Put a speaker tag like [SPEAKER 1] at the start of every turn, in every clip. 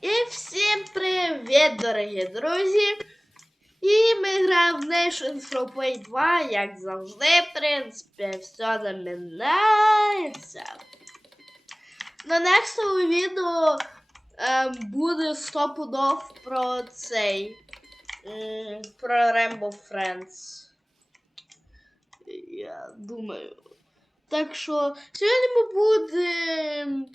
[SPEAKER 1] І всім привіт, дорогі друзі! І ми граємо в Nations Roleplay 2, як завжди, в принципі, все не. На наступному відео ем, буде стопудов про цей. м, про Rainbow Friends. Я думаю. Так що сьогодні ми будемо.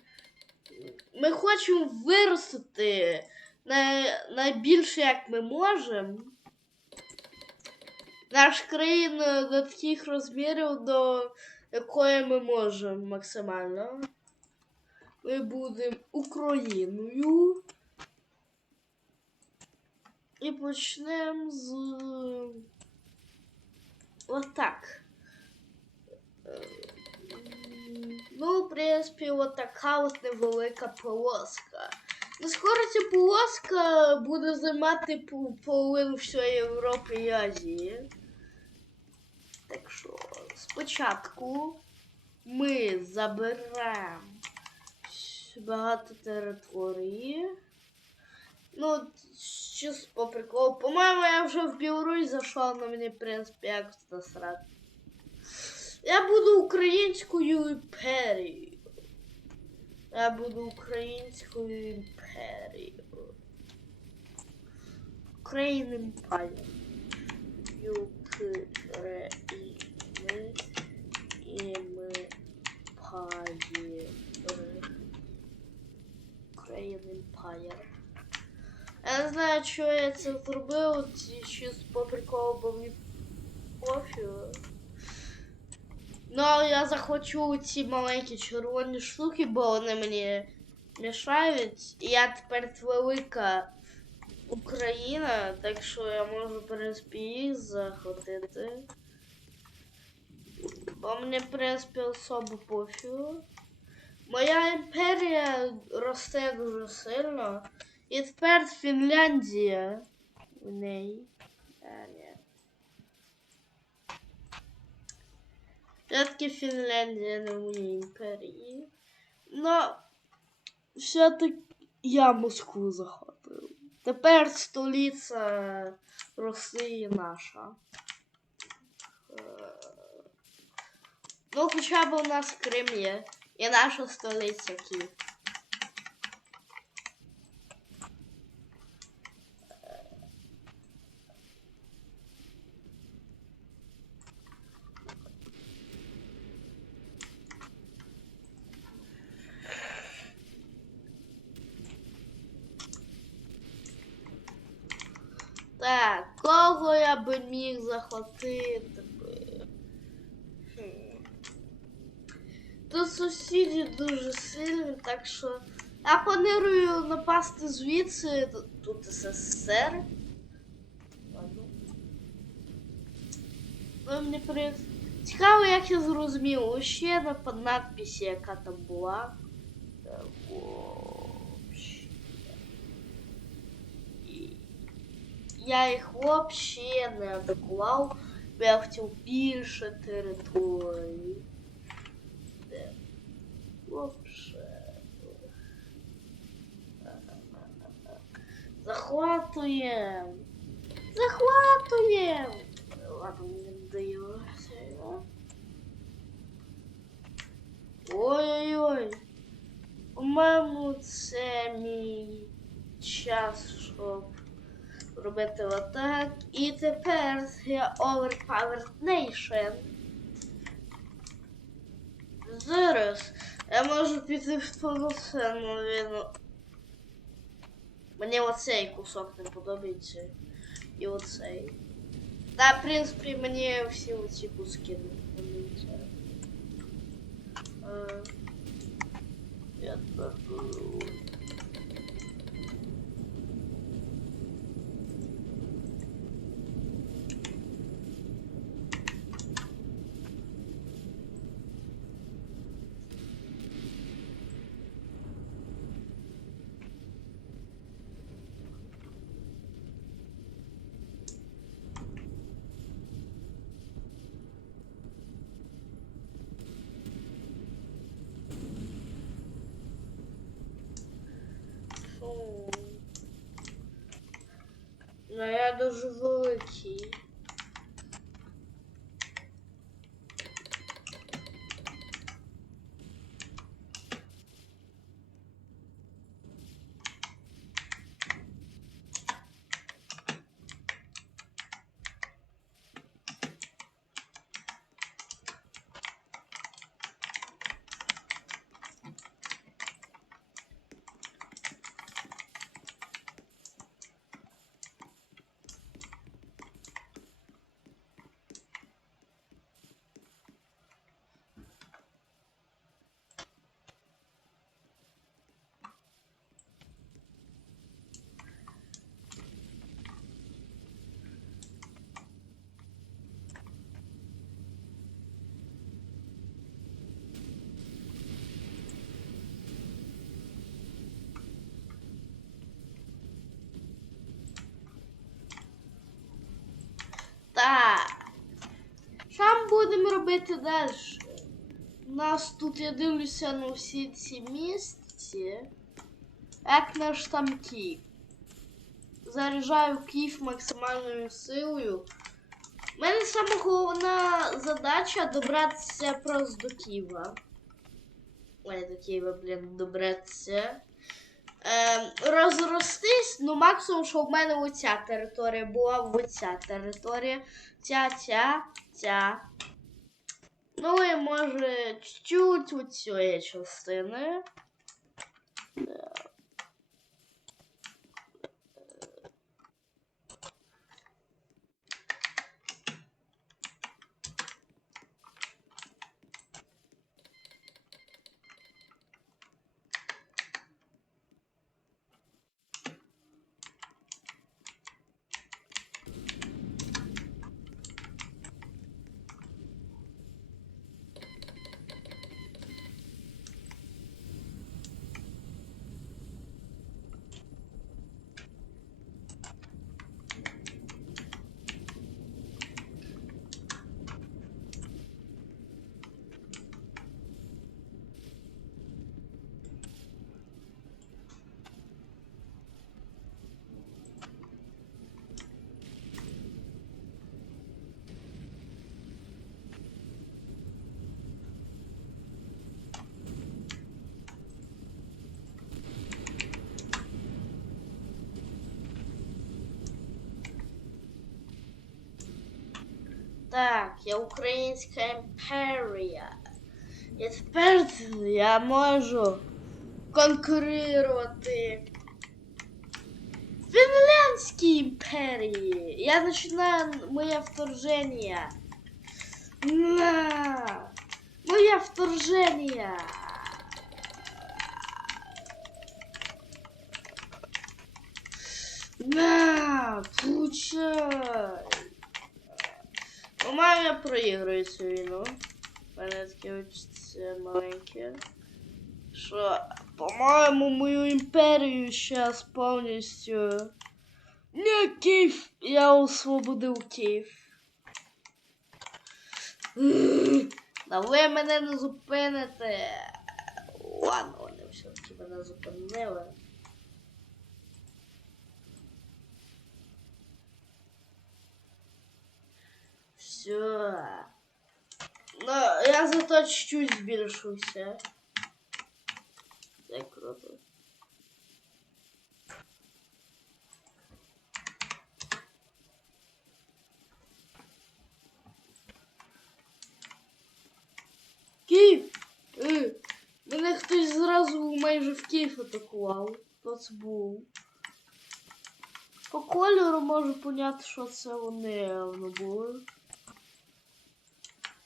[SPEAKER 1] Ми хочемо виростити най... найбільше, як ми можемо. Наша країна до таких розмірів, до якої ми можемо максимально. Ми будемо Україною. І почнемо з. Отак. Е, Ну, в принципі, от така от невелика полоска. Ну, скоро ця полоска буде займати половину всієї Європи і Азії. Так що, спочатку ми заберемо багато території. Ну, чисто по приколу. По-моєму, я вже в Білорусь зайшов, але мені, в принципі, якось насрати. Я буду українською імперією. Я буду українською імперією. Україн імперія. України імперія. Я не знаю, чого я це зробив, чи чисто по приколу, бо мені пофігу. Ну, я захочу ці маленькі червоні штуки, бо вони мені мішають. Я тепер велика Україна, так що я можу, їх захватити. Бо мені, в принципі, особо пофігу. Моя імперія росте дуже сильно. І тепер Фінляндія в неї. А, ні. Все-таки Фінляндія не в моїй імперії. Но все-таки я Москву захопив. Тепер столиця Росії наша. Е, Ну, хоча б у нас Крим є. І наша столиця Київ. Так, кого я би міг захватити би? Тут сусіди дуже сильні, так що я планую напасти звідси. Тут- СССР. Ладно. Ну, мені при... Цікаво, як я зрозумів. Ще на надписі, яка там була. Так, вообще. І я їх взагалі не атакував, бо я хотів більше території. Вообще. Захватуємо. Захватуємо. Ладно, не вдається. Ой-ой-ой. По-моєму, це мій час, щоб робити отак. І тепер я Overpowered Nation. Зараз я можу піти в повноцінну війну. Мені оцей кусок не подобається. І оцей. Та, в принципі, мені всі оці куски не подобаються. Е, Я тепер беру. Ну, я дуже великий. Так. Що ми будемо робити далі? У нас тут я дивлюся на всі ці місці. Як наш там Київ. Заряджаю Київ максимальною силою. У мене саме головна задача добратися просто до Києва. Ой, до Києва, блін, добратися. Е, розростись, ну максимум, що в мене оця територія була, оця територія. Ця, ця, ця. Ну і може чуть-чуть у цієї частини. Так. Так, я українська імперія. І тепер я можу конкурувати Фінляндській імперії. Я починаю моє вторження. На! Моє вторження. Я проіграю цю війну. У мене таке очце маленьке. Що, по-моєму, мою імперію зараз повністю. Не Київ, я освободив Київ. Та ви мене не зупините. Ладно, вони все-таки мене зупинили. Все. Ну, я зато чуть-чуть збільшився. Це круто. Київ! Е, мене хтось зразу майже в Київ атакував. Хто це був? По кольору можу поняти, що це вони явно були.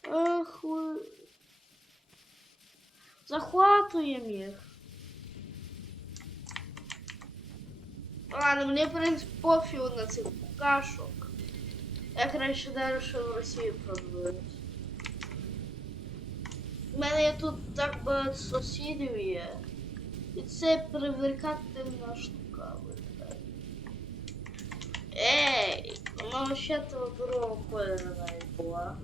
[SPEAKER 1] Ви... Захватуємо їх. Ладно, мені, в принципі, пофігу на цих букашок. Я краще далі в Росію продвинусь. У мене є тут так багато сусідів є. І це привлекательна штука. виглядає. Ей, вона ще того другого кольору навіть була.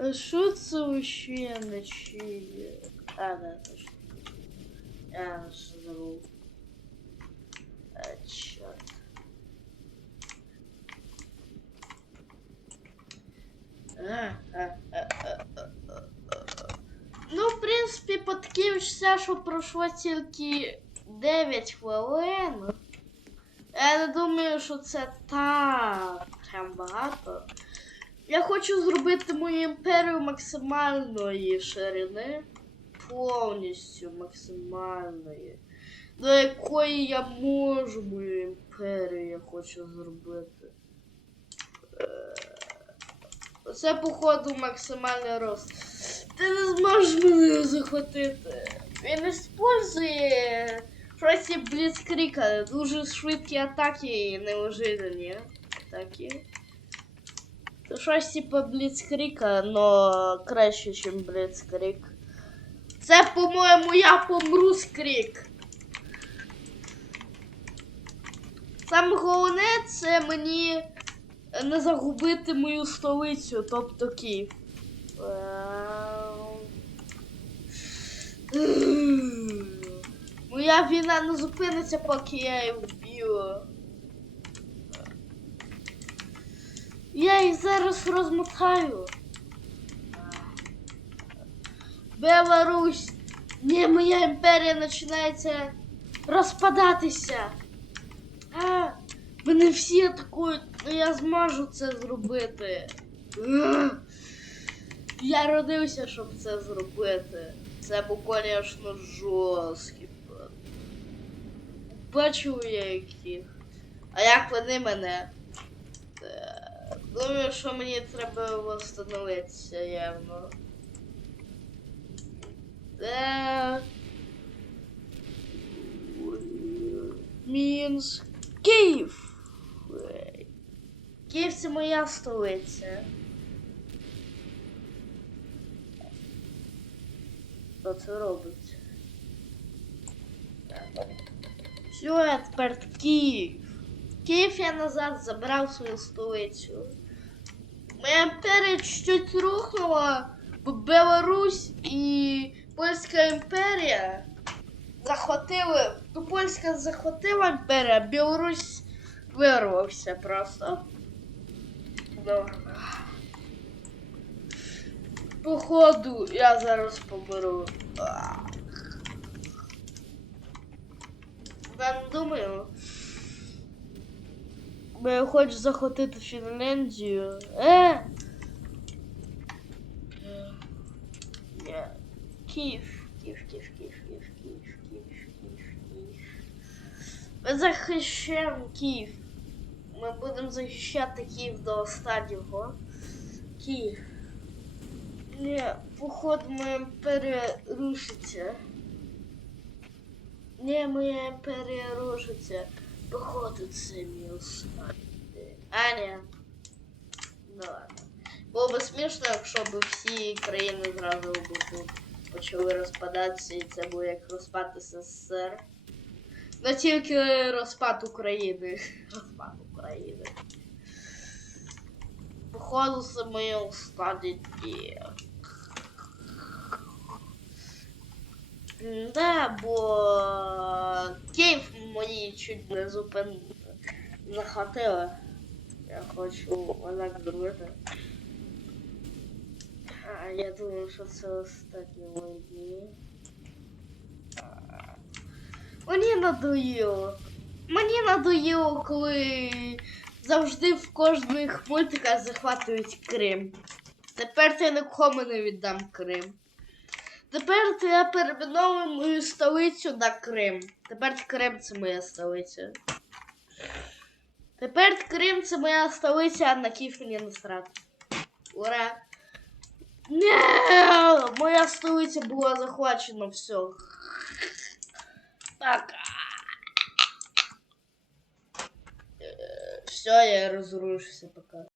[SPEAKER 1] Е, що це вообще на чиї? А, да, точно. Я забув. А, е, чорт. А, а, а, а. Ну, в принципі, подкився, що пройшло тільки 9 хвилин. Я не думаю, що це так прям багато. Я хочу зробити мою імперію максимальної ширини. Повністю максимальної. До якої я можу мою імперію я хочу зробити. Е, Це, походу, максимальний рост. Ти не зможеш мене захватити. Він использує щось бліцкріка. Дуже швидкі атаки і неожиданні атаки. Щось типу бліцкріка, но краще, ніж бліцкрік. Це, по-моєму, я помру скрік. Саме головне це мені не загубити мою столицю, тобто Київ. Ем. Моя війна не зупиниться, поки я їх вб'ю. Я їх зараз розмотаю. Беларусь. Ні, моя імперія починається розпадатися. А, мене всі атакують, але я зможу це зробити. Я родився, щоб це зробити. Це був, звісно, жорсткий. Бачу я яких. А як вони мене? Думаю, що мені треба встановитися явно. Так. Мінськ. Київ. Київ це моя столиця. Що це робить? Все, тепер Київ. Київ я назад забрав свою столицю. Моя імперія чуть-чуть рухнула, бо Беларусь і Польська імперія захватили. Ну, Польська захватила імперія, а Білорусь вирвався просто. Ну. Походу, я зараз помру. А. Я не думаю. Хочу захватити Фінляндію. Е! Київ, Київ, Київ, Київ, Київ, Київ, Київ, Київ, Київ. Ми захищаємо Київ. Ми будемо захищати Київ до останнього. Київ. Ні, походу моя імперія рушиться. Ні, моя імперія рушиться. Походу це мій. А, ні. Ну ладно. Було би смішно, якщо б всі країни зразу почали розпадатися, і це було як розпад СССР. Ну тільки розпад України. Розпад України. Походу це моє останнє дія. Да, бо Київ мої чуть не зупин захватили. Я хочу отак зробити. А, я думаю, що це останні мої дні. Мені надоїло. Мені надоїло, коли завжди в кожних мультиках захватують Крим. Тепер я нікому не віддам Крим. Тепер я перейменовую мою столицю на Крим. Тепер Крим це моя столиця. Тепер Крим це моя столиця, а на Київ мені не страт. Ура! Ні! Моя столиця була захвачена, все. Так. Все, я розрушився пока.